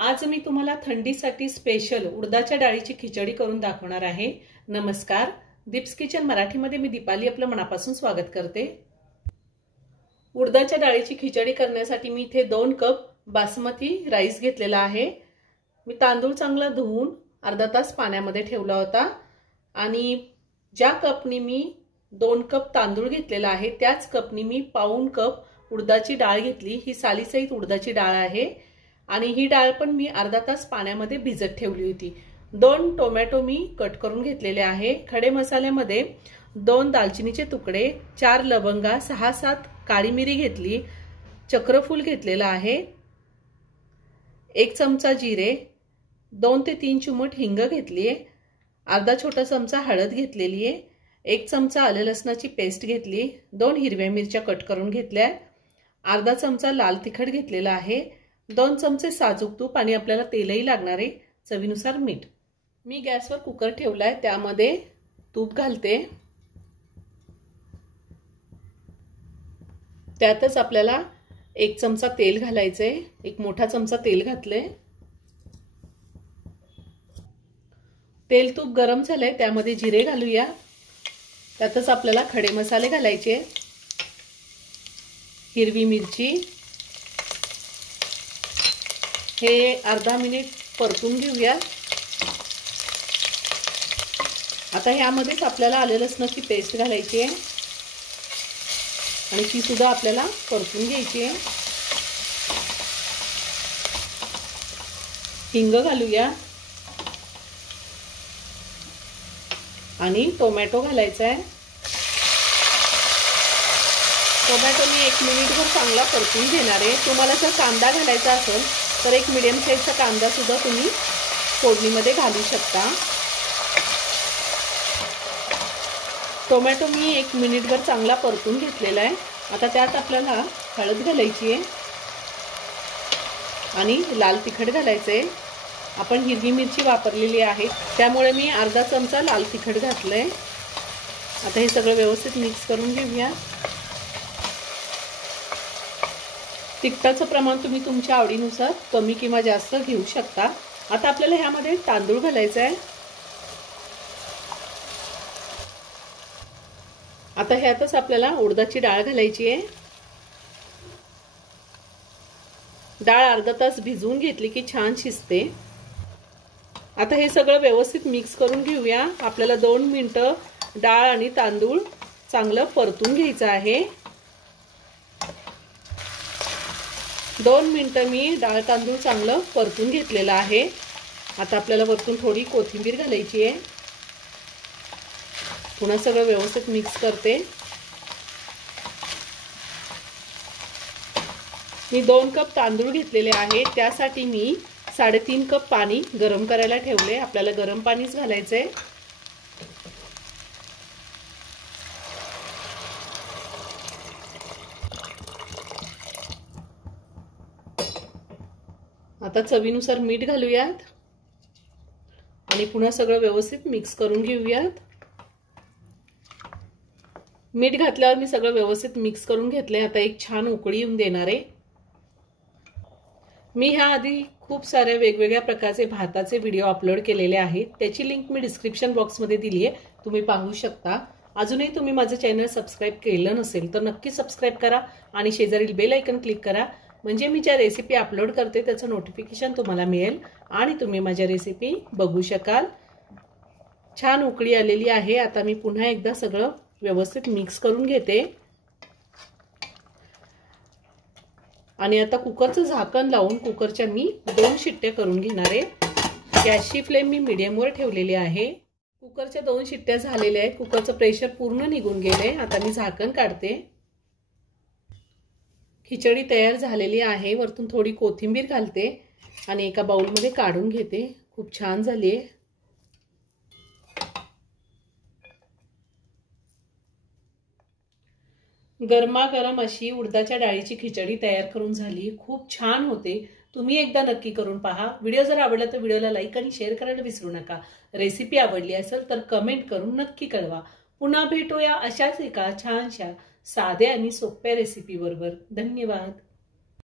आज मी तुम्हाला थंडीसाठी स्पेशल उडदाच्या डाळीची खिचडी करून दाखवणार आहे। नमस्कार, दीप्स किचन मराठीमध्ये मी दीपाली आपलं मनापासून स्वागत करते। उडदाच्या डाळीची खिचडी करण्यासाठी मी इथे 2 कप बासमती राईस घेतलेला आहे। मी तांदूळ चांगला धुवून अर्धा तास पाण्यामध्ये ठेवला होता आणि ज्या कपनी मी 2 कप तांदूळ घेतलेला आहे त्याच कपनी मी पाऊण कप उडदाची डाळ घेतली। ही सालीसहित उडदाची डाळ आहे आणि ही डाळ पण मी अर्धा तास पाण्यामध्ये भिजत ठेवली होती। 2 टोमॅटो मी कट करून घेतलेले आहे। खडे मसाल्यामध्ये 2 दालचिनीचे तुकडे, 4 लवंगा, 6-7 काळी मिरी घेतली, चक्रफूल घेतलेला आहे, 1 चमचा जिरे, 2 ते 3 चिमूट हिंग घेतली आहे, अर्धा छोटा चमचा हळद घेतलेली आहे, 1 चमचा आले लसणाची पेस्ट घेतली, 2 हिरव्या मिरच्या कट करून घेतल्या, अर्धा चमचा लाल तिखट घेतलेला आहे, 2 चमचे साजूक तूप आणि आपल्याला तेलही लागणार आहे, चवीनुसार मीठ। मी गॅसवर कुकर ठेवलाय, त्यामध्ये तूप घालते। त्यातच आपल्याला 1 चमचा तेल घालायचंय, 1 मोठा चमचा तेल घातले। तेल तूप गरम झालंय, त्यामध्ये जिरे घालूया। त्यातच आपल्याला खडे मसाले घालायचे, हिरवी मिरची, हे अर्धा मिनिट परतून घेऊया। आता ह्यामध्येच आपल्याला आले लसणाची पेस्ट घालायची आहे आणि ती सुद्धा आपल्याला परतून घ्यायची आहे। हिंग घालूया आणि टोमॅटो घालायचा आहे। टोमॅटो मी 1 मिनिटभर चांगला परतून घेणार आहे। तुम्हाला जर कांदा घालायचा असेल तर 1 मीडियम साईजचा कांदा सुद्धा तुम्ही फोडणीमध्ये घालू शकता। टोमॅटो मी 1 मिनिटभर चांगला परतून घेतलेला आहे। आता त्यात आपल्याला हळद घालायची आहे आणि लाल तिखट घालायचे। आपण हिरवी मिरची वापरलेली आहे त्यामुळे मी अर्धा चमचा लाल तिखट घातलंय। आता हे सगळं व्यवस्थित मिक्स करून घेऊया। तिखटाचं प्रमाण तुम्ही तुमच्या आवडीनुसार कमी किंवा जास्त घेऊ शकता। आता आपल्याला ह्यामध्ये तांदूळ घालायचा आहे। आता ह्यातच आपल्याला उडदाची डाळ घालायची आहे। डाळ अर्धा तास भिजवून घेतली की छान शिजते। आता हे सगळं व्यवस्थित मिक्स करून घेऊया। आपल्याला 2 मिनिटं डाळ आणि तांदूळ चांगलं परतून घ्यायचं आहे। 2 मिनिटं मी डाळ तांदूळ चांगलं परतून घेतलेलं आहे। आता आपल्याला वरतून थोडी कोथिंबीर घालायची आहे। पुन्हा सगळं व्यवस्थित मिक्स करते। मी 2 कप तांदूळ घेतलेले आहे, त्यासाठी मी 3.5 कप पाणी गरम करायला ठेवले। आपल्याला गरम पाणीच घालायचंय। आता चवीनुसार मीठ घालूयात आणि पुन्हा सगळं व्यवस्थित मिक्स करून घेऊयात। मीठ घातल्यावर मी सगळं व्यवस्थित मिक्स करून घेतले। आता एक छान उकळी येऊन देणार आहे। मी ह्या आधी खूप सारे वेगवेगळ्या प्रकारचे भाताचे व्हिडिओ अपलोड केलेले आहेत, त्याची लिंक मी डिस्क्रिप्शन बॉक्समध्ये दिली आहे, तुम्ही पाहू शकता। अजूनही तुम्ही माझं चॅनल सबस्क्राइब केलं नसेल तर नक्की सबस्क्राइब करा आणि शेजारील बेल आयकॉन क्लिक करा, म्हणजे मी ज्या रेसिपी अपलोड करते त्याचं नोटिफिकेशन तुम्हाला मिळेल आणि तुम्ही माझ्या रेसिपी बघू शकाल। छान उकळी आलेली आहे। आता मी पुन्हा एकदा सगळं व्यवस्थित मिक्स करून घेते आणि आता कुकरचं झाकण लावून कुकरच्या मी 2 शिट्ट्या करून घेणार आहे। गॅसची फ्लेम मी मीडियमवर ठेवलेली आहे। कुकरच्या 2 शिट्ट्या झालेल्या आहेत, कुकरचं प्रेशर पूर्ण निघून गेले। आता मी झाकण काढते। खिचडी तयार झालेली आहे। वरतून थोडी कोथिंबीर घालते आणि एका बाउलमध्ये काढून घेते। खूप छान झाली आहे। गरमागरम अशी उडदाच्या डाळीची खिचडी तयार करून झाली। खूप छान होते, तुम्ही एकदा नक्की करून पहा। व्हिडिओ जर आवडला तर व्हिडिओला लाईक आणि शेअर करायला विसरू नका। रेसिपी आवडली असेल तर कमेंट करून नक्की कळवा। पुन्हा भेटूया अशाच एका छानशा साध्या आणि सोप्या रेसिपी बरोबर। धन्यवाद।